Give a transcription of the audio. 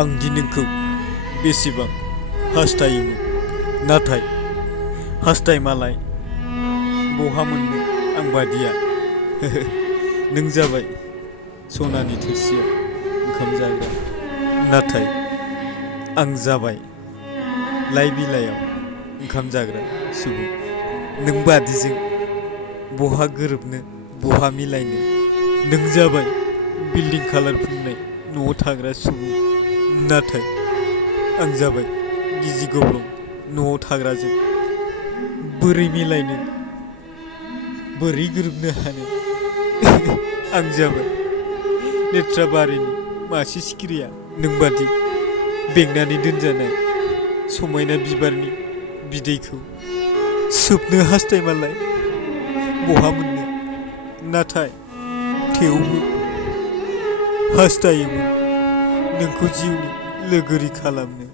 आंदि नोंखौ बेसेबां हास्थायोमोन, नाथाय हास्थायमालाय बहा मोननो आं बादिया। नों जाबाय सनानि थोरसियाव ओंखाम जाग्रा, नाथाय आं जाबाय लाइ बिलाइयाव ओंखाम जाग्रा सुबुं। नों बादिजों बहा गोरोबनो बहा मिलायनो। नों जाबाय बिल्डिं कालार फुननाय न'आव थाग्रा सुबुं, नाथाय आं जाबाय गिजि गब्लं न'आव थाग्राजों। बोरै मिलायनो बोरै गोरोबनो हानो। आं जाबाय लेथ्रा बारिनि मासे सिखिरिया नोंबादि बेंनानै दोनजानाय समायना बिबारनि बिदैखौ सोबनो हास्थायमालाय बहा मोननो, नाथाय थेवबो हास्थायोमोन नोंखौ जिउनि लोगोरि खालामनो।